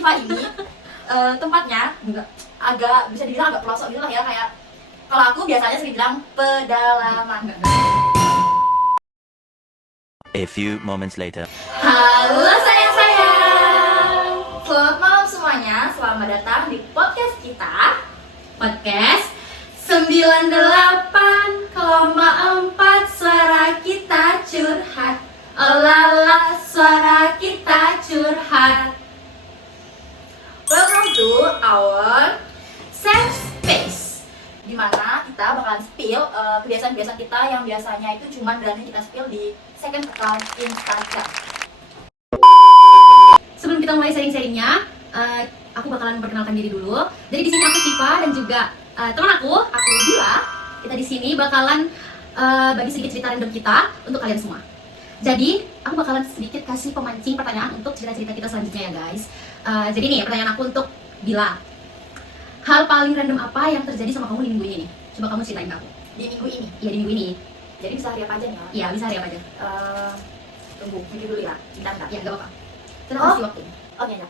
Siva ini tempatnya agak bisa dibilang agak pelosok gitu lah ya, kayak kalau aku biasanya sering bilang pedalaman. A few moments later. Halo sayang-sayang, selamat malam semuanya, selamat datang di podcast kita, podcast 98,4 suara kita curhat. Oh lala, suara kita curhat. Welcome to our safe space, dimana kita bakalan spill kebiasaan-kebiasaan kita yang biasanya itu cuma berani kita spill di second account Instagram. Sebelum kita mulai sharing-sharingnya, aku bakalan memperkenalkan diri dulu. Jadi di sini aku Siva dan juga teman aku Bila. Kita di sini bakalan bagi sedikit cerita random kita untuk kalian semua. Jadi aku bakalan sedikit kasih pemancing pertanyaan untuk cerita-cerita kita selanjutnya ya guys. Jadi nih pertanyaan aku untuk Bila. Hal paling random apa yang terjadi sama kamu di minggu ini? Coba kamu ceritain ke aku. Di minggu ini, Iya di minggu ini. jadi bisa hari apa aja nih ya? Iya bisa hari apa aja? Tunggu, mikir dulu ya, bentar. Ya nggak apa-apa. Kita Oh. kasih waktu. Oke ya.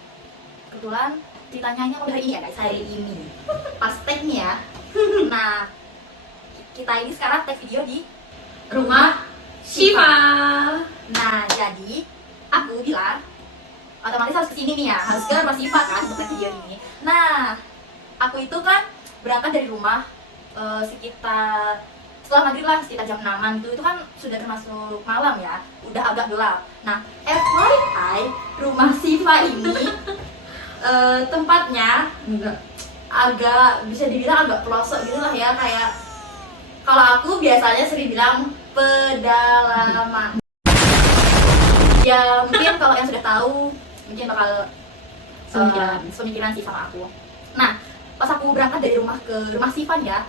Kebetulan ceritanya ini hari ini ya guys, hari ini. Pas tag nih ya. Nah, kita ini sekarang tag video di Rumah Siva. Nah, jadi aku bilang otomatis harus kesini nih ya, harus ke Rumah Siva kan untuk tag video ini. Nah, aku itu kan berangkat dari rumah sekitar setelah maghrib lah, sekitar jam 6-an itu kan sudah termasuk malam ya, udah agak gelap. Nah, FYI, Rumah Siva ini tempatnya agak bisa dibilang agak pelosok gitu lah ya, kayak kalau aku biasanya sering bilang pedalaman. Ya mungkin kalau yang sudah tahu mungkin bakal semikiran sih sama aku. Nah, pas aku berangkat dari rumah ke Rumah Siva ya,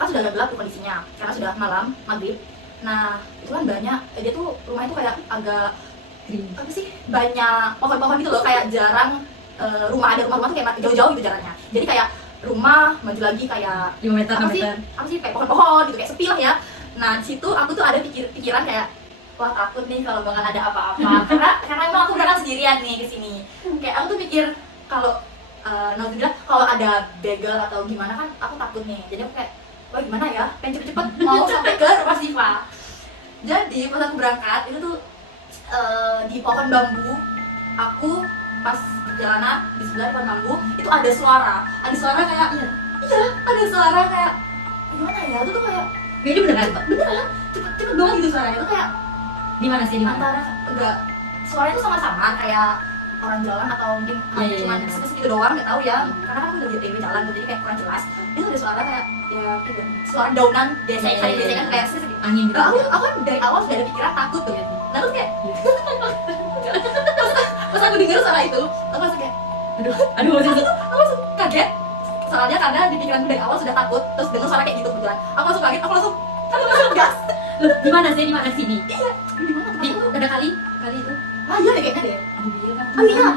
kan sudah agak gelap tuh kondisinya karena sudah malam maghrib. Nah itu kan banyak, dia tuh rumah itu kayak agak apa sih, banyak pohon-pohon gitu loh, kayak jarang rumah tuh kayak jauh-jauh gitu jaraknya. Jadi kayak rumah maju lagi kayak 5 meter, 6 meter. apa sih kayak pohon-pohon gitu, kayak sepi lah ya. Nah di situ aku tuh ada pikiran kayak, wah takut nih kalau bakal ada apa-apa karena emang aku berangkat sendirian nih ke sini. Kayak aku tuh mikir kalau kalau ada begal atau gimana kan aku takut nih. Jadi aku kayak, wah gimana ya, pengen cepet-cepet mau sampai ke Rumah Siva. Jadi pas aku berangkat itu tuh di pohon bambu, aku pas perjalanan di sebelah pohon bambu itu ada suara kayak iya ada suara kayak gimana ya, itu tuh kayak Ini beneran? cepet banget gitu suaranya tuh, kayak Di mana sih? Di mana? antara enggak, suaranya tuh sama-sama kayak orang jalan atau mungkin cuma segitu doang, nggak tahu ya, karena kan udah TV jalan tuh, jadi kayak kurang jelas. Itu ada suara kayak ya gitu, suara daunan biasanya kan kayak segini. Angin gitu. Aku kan dari awal sudah ada pikiran takut tuh, nah terus kayak pas aku dengar suara itu aku langsung kayak Aduh, aku langsung kaget, soalnya karena di pikiranku dari awal sudah takut, terus dengar suara kayak gitu kebetulan aku langsung kaget, aku langsung gas. Loh, di mana sih? Di mana sini? Iya, di mana Di tuh? ada kali itu. Iya deh kayaknya deh. Aduh, iya kan. Oh iya,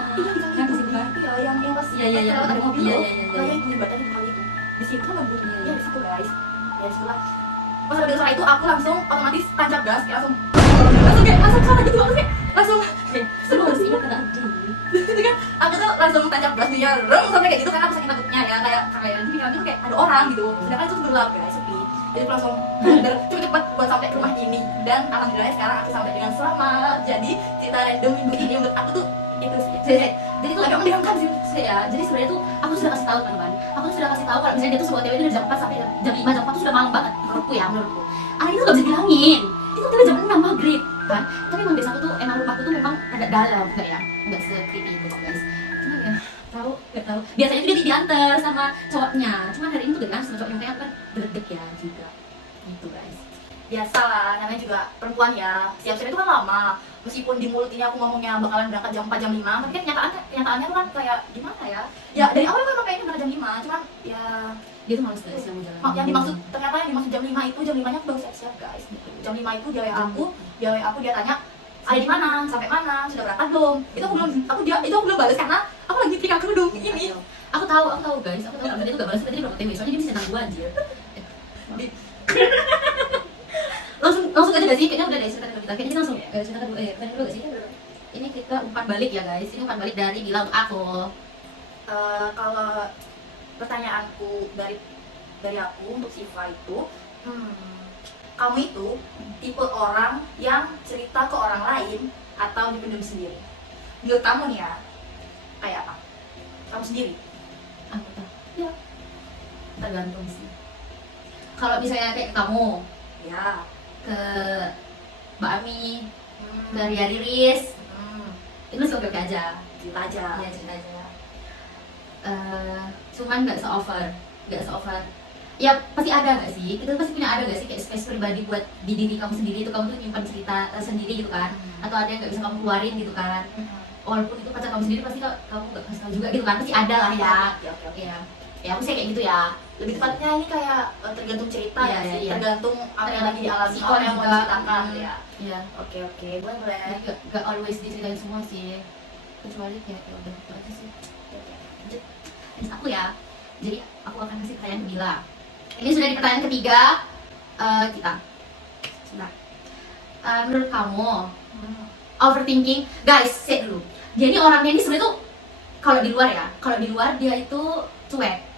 Kan di situ kan. iya yang pas Iya, iya, iya. lewat ada mobil Iya, loh. iya, iya, Lah, iya. yang jembatan di kali itu. Di situ kan lampu Iya, ya di situ guys. Ya di situ lah. Pas ada suara itu aku langsung otomatis tancap gas, kayak langsung suara gitu, aku kayak langsung Semua harus ingat kata Adi. gitu kan. Aku tuh langsung tancap gas dia reng sampai kayak gitu karena aku saking takutnya ya, kayak nanti pikiran tuh kayak ada orang gitu. Sedangkan itu gelap guys, sepi. Jadi aku langsung cepet-cepet buat sampai ke rumah ini, dan alhamdulillah sekarang aku sampai dengan selamat. Jadi cerita random minggu ini menurut aku tuh itu sih. Jadi tuh agak menegangkan sih saya. Jadi sebenarnya tuh aku sudah kasih tahu teman-teman. Aku tuh sudah kasih tahu kalau misalnya dia tuh sebuah TW itu dari jam 4 sampai jam 5, jam 4 tuh sudah malam banget menurutku ya, menurutku. Itu nggak bisa dihilangin. Itu TW jam 6 maghrib kan. Tapi memang desaku tuh emang rumahku tuh memang agak dalam kayak ya, nggak se-creepy itu kok guys. Cuman ya nggak tahu. Biasanya tuh dia diantar sama cowoknya. Cuman hari ini tuh dengan sama cowoknya kayak kan berdek ya juga. Gitu guys. Biasa lah, namanya juga perempuan ya. Siap-siap itu kan lama. Meskipun di mulut ini aku ngomongnya bakalan berangkat jam 4, jam 5, tapi kan kenyataannya tuh kan kayak gimana ya? Ya dari awal kan kayaknya berangkat jam 5, cuman ya Dia tuh males guys yang mau jalan. yang dimaksud, ternyata yang dimaksud jam 5 itu, jam 5-nya aku baru siap-siap guys. Jam 5 itu dia WA aku, dia tanya ada di mana, sampai mana, sudah berangkat belum? Itu aku belum balas karena aku lagi pikir kerudung ini. Aku tahu guys, aku tahu karena dia tuh gak balas, berarti dia berapa TW, soalnya dia bisa tentang gua anjir. Langsung aja gak sih? Kayaknya udah deh cerita kita. Kayaknya kita langsung cerita kedua, pertanyaan kedua gak sih? ini kita umpan balik ya guys. Ini umpan balik dari Bila untuk aku. Kalau pertanyaanku dari aku untuk Siva itu, kamu itu tipe orang yang cerita ke orang lain atau dipendam sendiri? Menurut kamu nih ya, kayak apa? Kamu sendiri? Aku tuh Ya. tergantung sih. Kalau misalnya kayak ke kamu, Ya. ke Mbak Ami, Hmm. ke Ria Riris, Hmm. itu masih oke aja. Cerita aja. Iya cerita aja. Cuman nggak se-over. Ya pasti ada nggak sih? Kita pasti punya ada nggak sih kayak space pribadi buat di diri kamu sendiri itu, kamu tuh nyimpan cerita sendiri gitu kan? Atau ada yang nggak bisa kamu keluarin gitu kan? Walaupun itu pacar kamu sendiri pasti kamu nggak kasih tahu juga gitu kan? Pasti ada lah ya. Oke. Iya. Ya aku sih kayak gitu ya. Lebih tepatnya ini kayak tergantung cerita Iya, ya sih, iya. tergantung apa yang lagi dialami Si orang yang mau juga. diceritakan ya. Iya. Oke, boleh. Jadi nggak always diceritain semua sih. Kecuali kayak ya udah gitu aja sih. Lanjut. Next aku ya. Jadi aku akan kasih pertanyaan ke Bila. Ini sudah di pertanyaan ketiga kita. Sebentar. Menurut kamu overthinking, guys, set dulu. Dia ini orangnya ini sebenarnya tuh kalau di luar dia itu cuek.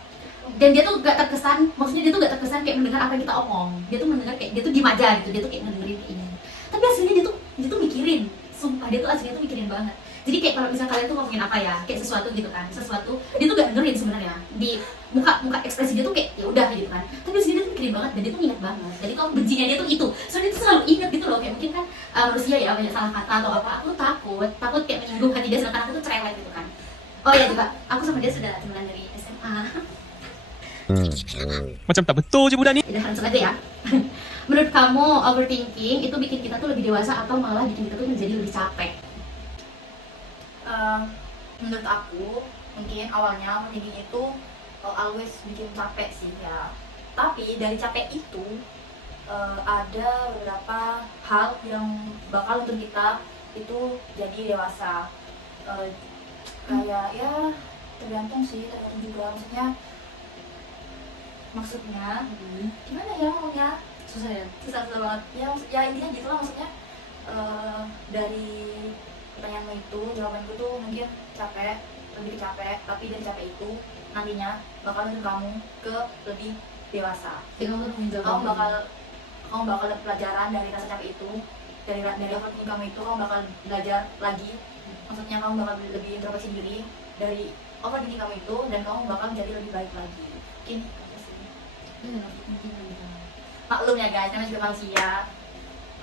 Dan dia tuh gak terkesan, maksudnya dia tuh gak terkesan kayak mendengar apa yang kita omong. Dia tuh mendengar kayak, dia tuh diem aja gitu, dia tuh kayak ngedengerin kayak ini. Tapi aslinya dia tuh mikirin, sumpah dia tuh aslinya tuh mikirin banget. Jadi kayak kalau misalnya kalian tuh ngomongin apa ya, kayak sesuatu gitu kan, dia tuh gak dengerin sebenarnya. Di muka ekspresi dia tuh kayak ya udah gitu kan. Tapi aslinya dia tuh mikirin banget dan dia tuh ingat banget. Jadi kalau bencinya dia tuh itu, soalnya dia tuh selalu ingat gitu loh. Kayak mungkin kan manusia ya banyak salah kata atau apa, aku tuh takut kayak menyinggung hati dia, sedangkan aku tuh cerewet gitu kan. Oh ya juga, aku sama dia sudah temenan dari SMA. Macam tak betul je budak ni. Udah langsung aja ya. Menurut kamu overthinking itu bikin kita tuh lebih dewasa atau malah bikin kita tuh menjadi lebih capek? Menurut aku mungkin awalnya overthinking itu always bikin capek sih ya. Tapi dari capek itu ada beberapa hal yang bakal untuk kita itu jadi dewasa. Kayak ya tergantung juga, maksudnya gimana ya maunya, Susah ya. susah banget ya intinya gitulah. Maksudnya dari pertanyaanmu itu, jawabanku tuh mungkin lebih capek, tapi dari capek itu nantinya bakal menuntun kamu ke lebih dewasa. Jadi kamu tuh menjawab. Kamu bakal dapat pelajaran dari rasa capek itu, dari overthinking kamu itu. Kamu bakal belajar lagi, maksudnya kamu bakal lebih introspeksi diri dari overthinking kamu itu, dan kamu bakal menjadi lebih baik lagi. Mungkin itu sih. Maklum ya guys, namanya juga manusia.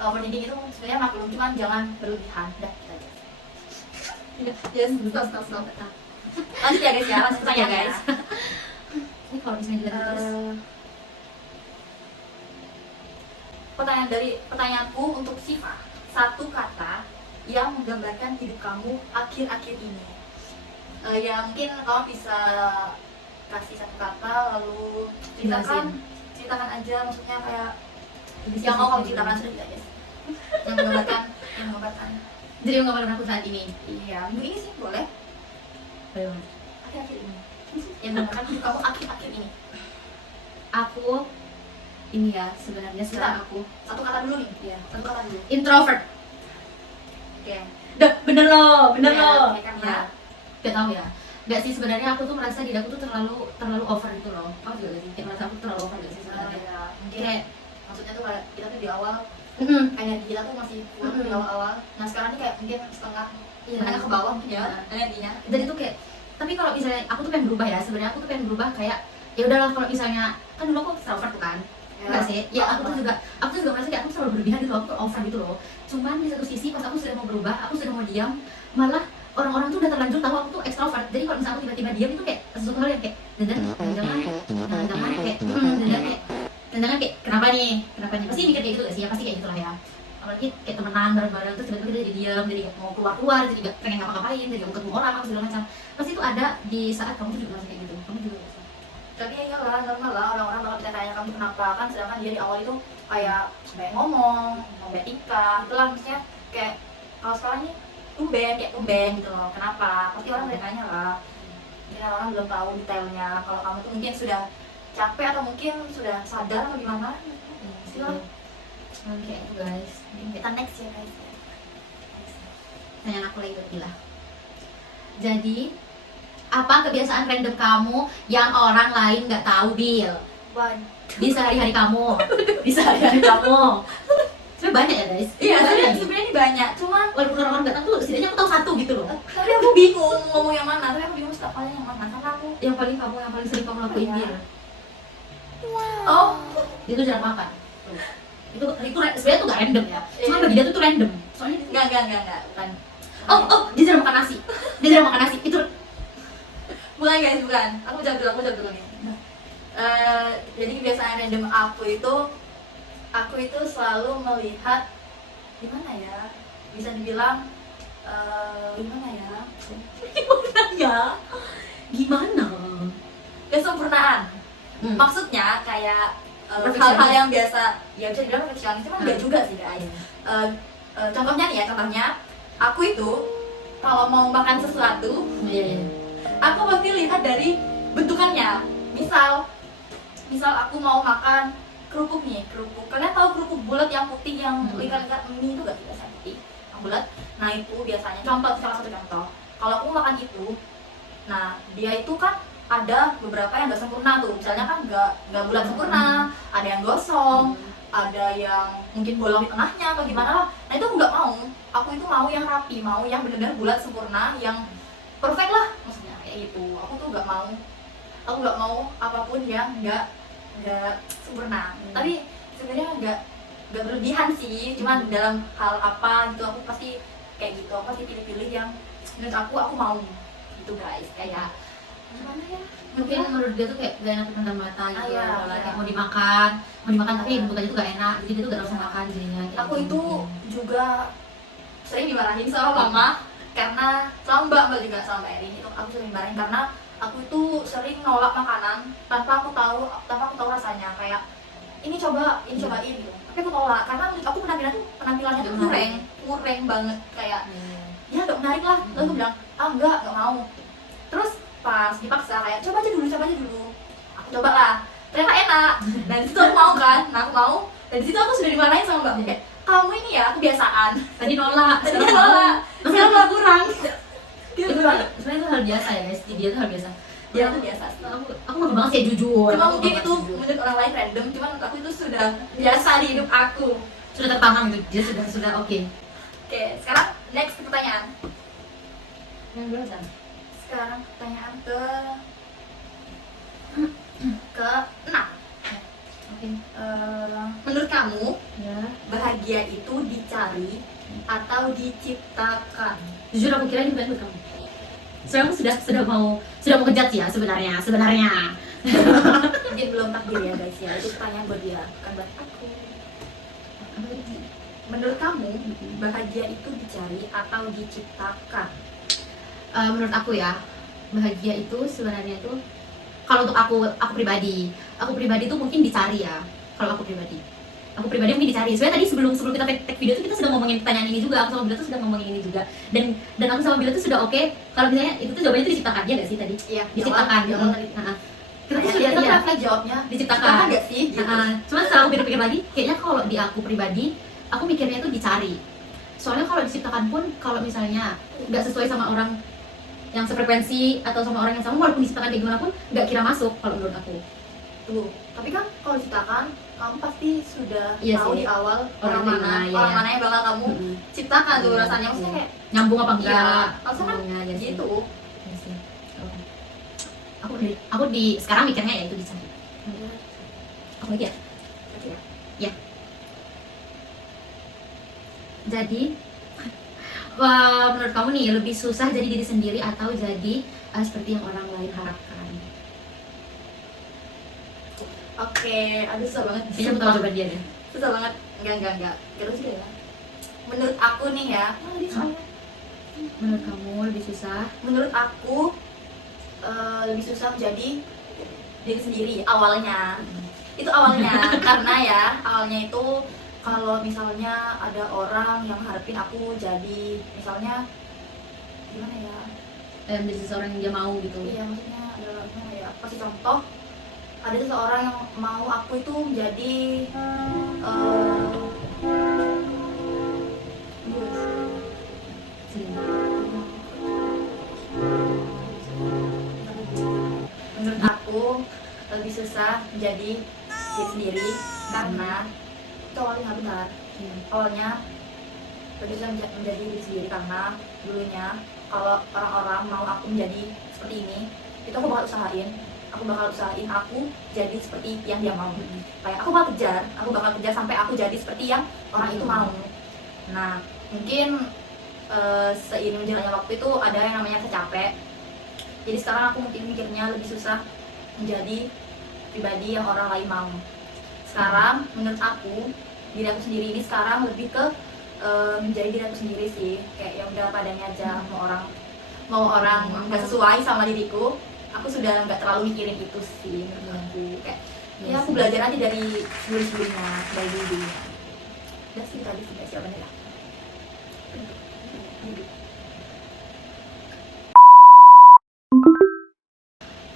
Overthinking itu sebenarnya maklum, cuman jangan berlebihan. Udah, kita aja. Yes, stop. Lanjut ya guys ya, lanjut Tanya pertanyaan guys. guys. Ini kalau misalnya dilihat terus. Pertanyaanku untuk Siva, satu kata yang menggambarkan hidup kamu akhir-akhir ini. Ya mungkin kamu bisa kasih satu kata lalu ceritakan aja, maksudnya kayak yang mau kamu ceritakan sudah tidak guys. Yang menggambarkan. Jadi menggambarkan aku saat ini. Iya, minggu ini sih boleh. Ayo. Akhir-akhir ini. Yang menggambarkan hidup kamu akhir-akhir ini. Aku ini ya sebenarnya sekarang aku Satu kata dulu nih. ya Satu kata dulu. introvert. Oke. Bener loh. Ya, karena Gak tau ya. Gak sih, sebenarnya aku tuh merasa diri aku tuh terlalu over gitu loh. Kamu juga gak sih? Kayak merasa aku tuh terlalu over gak sih sebenarnya? ya, mungkin Kayak maksudnya tuh kayak kita tuh di awal mm-mm. energi kita tuh masih full di awal-awal. Nah sekarang nih kayak mungkin setengah Iya. menengah ke bawah mungkin ya Iya. energinya. Dan itu kayak, tapi kalau misalnya aku tuh pengen berubah ya, sebenarnya aku tuh pengen berubah kayak ya udahlah, kalau misalnya kan dulu aku extrovert tuh kan. Enggak sih, ya aku tuh juga merasa kayak aku selalu berlebihan gitu loh, aku tuh over gitu loh. Cuman di satu sisi pas aku sudah mau berubah, aku sudah mau diam, malah orang-orang tuh udah terlanjur tahu aku tuh extrovert. Jadi kalau misalnya aku tiba-tiba diam itu kayak sesuatu hal yang kayak dandan kayak kenapa nih pasti mikir kayak gitu gak sih ya, pasti kayak gitulah ya. Apalagi kayak temenan bareng-bareng terus tiba-tiba dia jadi diam, jadi gak mau keluar, jadi gak pengen ngapa-ngapain, jadi gak mau ketemu orang apa segala macam. Pasti itu ada di saat kamu tuh juga masih kayak gitu. Kamu juga gak sih? Tapi ya iyalah, normal lah orang-orang bakal tanya kamu kenapa kan, sedangkan dia di awal itu kayak banyak ngomong, banyak tingkah, itulah maksudnya kayak kalau sekarang nih tumben gitu loh. Kenapa? Pasti orang bertanya lah. Mungkin orang belum tahu detailnya. Kalau kamu tuh mungkin sudah capek atau mungkin sudah sadar atau gimana. Istilah Kayak itu guys. kita next ya guys. Pertanyaan aku lagi gila. Jadi, apa kebiasaan random kamu yang orang lain nggak tahu, Bil? Wah, Di sehari-hari kamu. Di sehari-hari kamu. Sebenarnya banyak ya, guys. iya Sebenarnya sebenarnya ini banyak, cuman walaupun orang-orang nggak tahu, setidaknya aku tahu satu gitu loh. tapi aku bingung ngomong yang mana, tapi aku bingung setiap kali yang mana karena aku Yang paling sering kamu lakuin, Iya. Bil. oh Itu jarang makan. Tuh. Itu sebenarnya tuh gak random ya. Cuma Iya. bagi dia tuh random. Soalnya enggak bukan dia jarang makan nasi. Dia jarang makan nasi. Itu bukan guys, bukan. Aku jawab dulu nih. Jadi kebiasaan random aku itu selalu melihat gimana ya, bisa dibilang gimana ya gimana? kesempurnaan. Maksudnya kayak Perfeksionis. hal-hal yang biasa ya bisa dibilang perfeksionis, cuman enggak juga sih guys. Iya. Contohnya nih ya, aku itu kalau mau makan sesuatu Iya. aku pasti lihat dari bentukannya. Misal aku mau makan kerupuk. Kalian tahu kerupuk bulat yang putih yang lingkar-lingkar mie itu gak sih, biasanya putih yang bulat? Nah itu biasanya salah satu contoh. Kalau aku makan itu, nah dia itu kan ada beberapa yang gak sempurna tuh. Misalnya kan gak bulat sempurna, ada yang gosong, ada yang mungkin bolong di tengahnya atau gimana lah. Nah itu aku nggak mau. Aku itu mau yang rapi, mau yang benar-benar bulat sempurna, yang perfect lah maksudnya kayak gitu. Aku tuh nggak mau apapun yang nggak sempurna. Tapi sebenarnya nggak berlebihan sih, cuman dalam hal apa gitu aku pasti kayak gitu. Aku pasti pilih-pilih yang menurut aku mau gitu guys. Kayak gimana ya, Mungkin menurut dia tuh kayak gak enak dipandang mata gitu. Iya, Kayak iya. mau dimakan tapi bentukannya tuh gak enak. Jadi dia tuh gak usah makan jadinya. Kayak aku gitu. itu juga sering dimarahin sama mama karena sama mbak juga, sama mbak Erin itu aku sering dimarahin karena aku itu sering nolak makanan tanpa aku tahu rasanya. Kayak ini cobain gitu, tapi aku tolak karena menurut aku penampilannya tuh kurang banget, kayak ya gak menarik lah. Terus aku bilang enggak mau. Terus pas dipaksa kayak coba aja dulu, aku coba lah, ternyata enak. Dan disitu aku mau kan, aku mau. Dan disitu aku sudah dimarahin sama mbak, kayak kamu ini ya kebiasaan. Tadi nolak, Sekarang malah kurang. itu sebenarnya itu hal biasa ya guys. Di dia tuh hal biasa. Ya itu biasa. Aku mau banget sih jujur. Cuma Aku mungkin mau itu banget jujur. menurut orang lain random, cuman menurut aku itu sudah biasa di hidup aku. Sudah tertanam gitu. Dia sudah oke. Oke, sekarang next pertanyaan. Yang berapa? Sekarang pertanyaan ke 6. Oke. Menurut kamu Ya. bahagia itu dicari atau diciptakan? Jujur aku kira ini bukan buat kamu. Soalnya aku sudah mau ngejat ya sebenarnya. Mungkin belum takdir ya guys ya. Itu pertanyaan buat dia, bukan buat aku. Menurut kamu bahagia itu dicari atau diciptakan? Menurut aku ya, bahagia itu sebenarnya itu kalau untuk aku pribadi itu mungkin dicari ya. Kalau aku pribadi mungkin dicari. Sebenarnya tadi sebelum kita take video itu kita sudah ngomongin pertanyaan ini juga. Aku sama Bila tuh sudah ngomongin ini juga. Dan aku sama Bila tuh sudah oke. Kalau misalnya itu tuh jawabannya itu diciptakan ya nggak sih tadi? Iya, Diciptakan. di awal tadi. Heeh. Kita tuh Kita sudah iya. refleks jawabnya Diciptakan. nggak sih? Gitu. Cuman setelah aku pikir-pikir lagi, kayaknya kalau di aku pribadi, aku mikirnya itu dicari. Soalnya kalau diciptakan pun, kalau misalnya nggak sesuai sama orang yang sefrekuensi atau sama orang yang sama, walaupun diciptakan kayak gimana pun nggak kira masuk kalau menurut aku. Tuh, tapi kan kalau diciptakan kamu pasti sudah Iya tahu sih. di awal Orang orang mana, itu gimana, iya, orang iya. mana yang bakal kamu ciptakan tuh Iya, rasanya. Maksudnya iya. kayak Nyambung apa iya, enggak? maksudnya kan Ngomongnya, iya sih. gitu. Iya sih. Aku di sekarang mikirnya ya itu dicari. Aku lagi ya. Ya. Jadi menurut kamu nih lebih susah jadi diri sendiri atau jadi seperti yang orang lain harapkan? Oke, aduh susah banget. Kayaknya aku tahu jawaban dia deh. Susah banget. Enggak. Terus ya. Menurut aku nih ya, Menurut kamu lebih susah? menurut aku lebih susah menjadi diri sendiri awalnya. Itu awalnya karena ya awalnya itu kalau misalnya ada orang yang harapin aku jadi misalnya gimana ya, Menjadi seseorang yang dia mau gitu. iya maksudnya ada gimana ya, kasih contoh, ada seseorang yang mau aku itu menjadi Menurut aku lebih susah menjadi diri sendiri karena itu awalnya bentar. Awalnya lebih susah menjadi diri sendiri karena dulunya kalau orang-orang mau aku menjadi seperti ini, itu aku bakal usahain aku jadi seperti yang dia mau. Kayak aku bakal kejar sampai aku jadi seperti yang orang itu mau. Nah, mungkin seiring berjalannya waktu itu ada yang namanya kecapek. Jadi sekarang aku mungkin mikirnya lebih susah menjadi pribadi yang orang lain mau. Sekarang menurut aku diri aku sendiri ini sekarang lebih ke menjadi diri aku sendiri sih. Kayak ya udah padanya aja, mau orang nggak sesuai sama diriku, aku sudah nggak terlalu mikirin itu sih menurut aku. Kayak ya aku belajar aja dari sebelumnya, dari dulu. Udah sih tadi sudah siapa nih lah.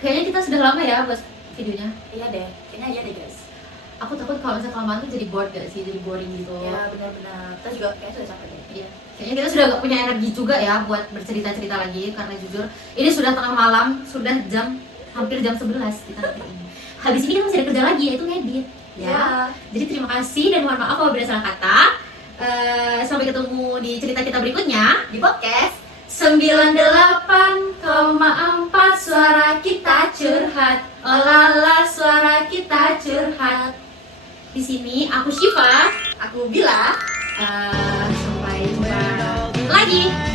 Kayaknya kita sudah lama ya buat videonya. Iya deh, kayaknya iya deh guys. Aku takut kalau misalnya kelamaan tuh jadi bored gak sih, jadi boring gitu. Ya benar-benar. Kita juga kayaknya sudah capek deh. Iya. Kayaknya kita sudah gak punya energi juga ya buat bercerita-cerita lagi, karena jujur ini sudah tengah malam, sudah hampir jam 11 kita ngetik ini. Habis ini kita masih ada kerja lagi, yaitu ngedit. Ya. Jadi terima kasih dan mohon maaf apabila salah kata. Sampai ketemu di cerita kita berikutnya Di podcast 98,4 suara kita curhat. Oh lala, suara kita curhat. Di sini aku Syifa. aku Bila. Sampai jumpa lagi.